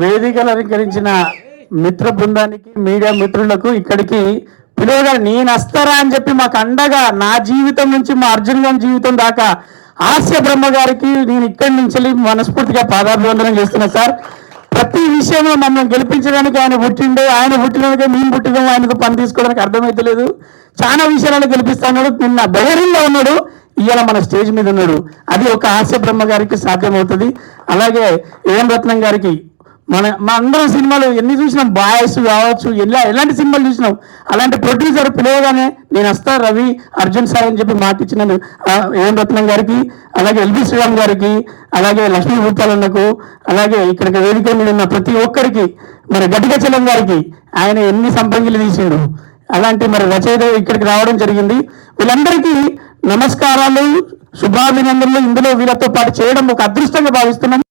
వేదికలు అలంకరించిన మిత్ర బృందానికి మీడియా మిత్రులకు ఇక్కడికి పిలువగా నేను వస్తారా అని చెప్పి మాకు అండగా నా జీవితం నుంచి మా అర్జున్ గారి జీవితం దాకా హాస్య బ్రహ్మ గారికి నేను ఇక్కడి నుంచి మనస్ఫూర్తిగా పాదాభివందనం చేస్తున్నా సార్. ప్రతి విషయంలో మమ్మల్ని గెలిపించడానికి ఆయన పుట్టిండే, ఆయన పుట్టినకే మేము పుట్టినాం, ఆయనకు పని తీసుకోవడానికి అర్థమైతలేదు. చాలా విషయాలను గెలిపిస్తున్నాడు. నిన్న బెహరీన్లో ఉన్నాడు, ఇవాళ మన స్టేజ్ మీద ఉన్నాడు. అది ఒక హాస్య బ్రహ్మ గారికి సాధ్యమవుతుంది. అలాగే ఏం రత్నం గారికి మా అందరం సినిమాలు ఎన్ని చూసినాం, బాయ్స్ కావచ్చు, ఎలాంటి సినిమాలు చూసినాం. అలాంటి ప్రొడ్యూసర్ పిలవగానే నేను వస్తా రవి అర్జున్ సార్ అని చెప్పి మాటిచ్చినాను ఏం రత్నం గారికి, అలాగే ఎల్బి శ్రీరామ్ గారికి, అలాగే లక్ష్మీ భూపాలన్నకు, అలాగే ఇక్కడికి వేదిక మీద ఉన్న ప్రతి ఒక్కరికి, మరి గట్టిగచలం గారికి ఆయన ఎన్ని సంపంగిలు తీసిండు. అలాంటి మరి రచయిత ఇక్కడికి రావడం జరిగింది. వీళ్ళందరికీ నమస్కారాలు, శుభాభినందనలు. ఇందులో వీళ్ళతో పాటు చేయడం ఒక అదృష్టంగా భావిస్తున్నాం.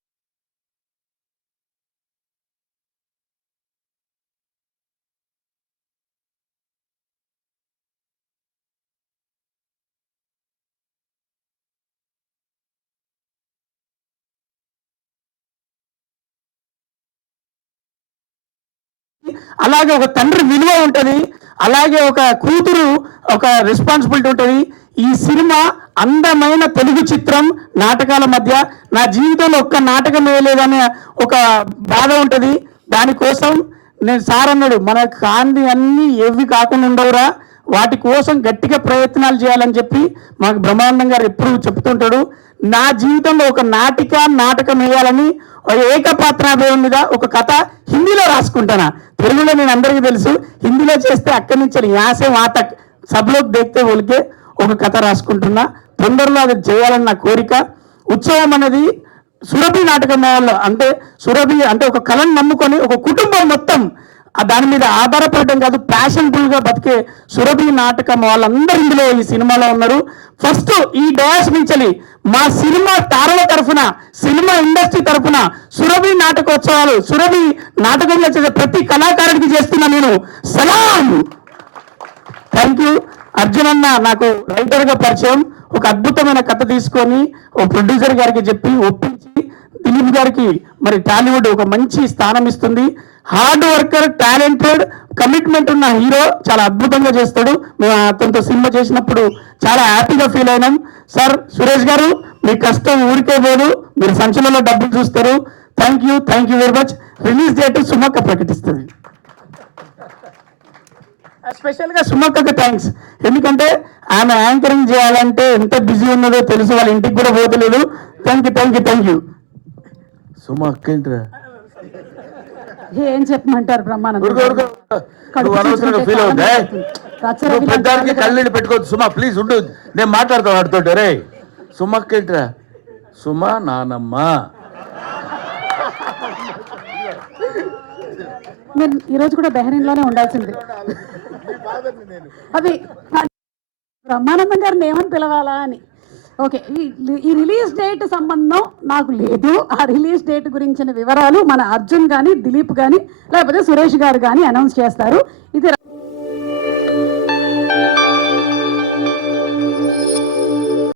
అలాగే ఒక తండ్రి విలువ ఉంటుంది, అలాగే ఒక కూతురు ఒక రెస్పాన్సిబిలిటీ ఉంటుంది. ఈ సినిమా అందమైన తెలుగు చిత్రం. నాటకాల మధ్య నా జీవితంలో ఒక్క నాటకం వేయలేదనే ఒక బాధ ఉంటుంది. దానికోసం నేను సార్ అన్నాడు, మన కాంతి అన్నీ ఏవి కాకుండా ఉండవురా, వాటి కోసం గట్టిగా ప్రయత్నాలు చేయాలని చెప్పి మాకు బ్రహ్మానందం గారు ఎప్పుడు చెప్తుంటాడు. నా జీవితంలో ఒక నాటకం వేయాలని ఏకపాత్రాభినయం మీద ఒక కథ హిందీలో రాసుకుంటానా. తెలుగులో నేను అందరికీ తెలుసు, హిందీలో చేస్తే అక్కడి నుంచి యాసే వాతక్ సబ్లోకి దేక్తే వాళ్ళకే ఒక కథ రాసుకుంటున్నా. తొందరలో అది చేయాలని నా కోరిక. ఉత్సవం అనేది సురభి నాటకం వాళ్ళు, అంటే సురభి అంటే ఒక కళను నమ్ముకొని ఒక కుటుంబం మొత్తం దాని మీద ఆధారపడడం కాదు, ప్యాషన్ఫుల్గా బతికే సురభి నాటకం వాళ్ళందరూ ఇందులో ఈ సినిమాలో ఉన్నారు. ఫస్ట్ ఈ డయాస్ నుంచి మా సినిమా తారల తరఫున, సినిమా ఇండస్ట్రీ తరఫున సురభి నాటకోత్సవాలు, సురభి నాటకంలో చేసే ప్రతి కళాకారుడికి చేస్తున్నా నేను సలాం. Thank you. అర్జున్ అన్న నాకు రైటర్గా పరిచయం. ఒక అద్భుతమైన కథ తీసుకొని ఓ ప్రొడ్యూసర్ గారికి చెప్పి ఒప్పించి దిలీప్ గారికి మరి టాలీవుడ్ ఒక మంచి స్థానం ఇస్తుంది. హార్డ్ వర్కర్, టాలెంటెడ్, కమిట్మెంట్ ఉన్న హీరో, చాలా అద్భుతంగా చేస్తాడు. మేము అతనితో సినిమా చేసినప్పుడు చాలా హ్యాపీగా ఫీల్ అయినాం. సార్ సురేష్ గారు, మీ కష్టం ఊరికే పోదు, మీరు సంచలనంలో డబ్బులు చూస్తారు. Thank you very much. Release date Sumakka ప్రకటిస్తుంది. స్పెషల్గా సుమక్కకి థ్యాంక్స్, ఎందుకంటే ఆమె యాంకరింగ్ చేయాలంటే ఎంత బిజీ ఉన్నదో తెలుసు, వాళ్ళ ఇంటికి కూడా పోతలేదు. Thank you. సుమక్క ఏంట్రా ఏం చెప్పమంటారు బ్రహ్మానందం పెద్దానికి కళ్ళని పెట్టుకోవద్దు. సుమా ప్లీజ్ ఉండు, నేను మాట్లాడతాను వాడితో. రే సుమక్క ఏంట్రా, సుమా నానమ్మ. నేను ఈరోజు కూడా బెహరీన్లోనే ఉండాల్సింది. అది బ్రహ్మానందం గారిని ఏమని పిలవాలా అని. ఓకే, ఈ రిలీజ్ డేట్ సంబంధం నాకు లేదు. ఆ రిలీజ్ డేట్ గురించిన వివరాలు మన అర్జున్ కానీ, దిలీప్ కానీ, లేకపోతే సురేష్ గారు కానీ అనౌన్స్ చేస్తారు. ఇది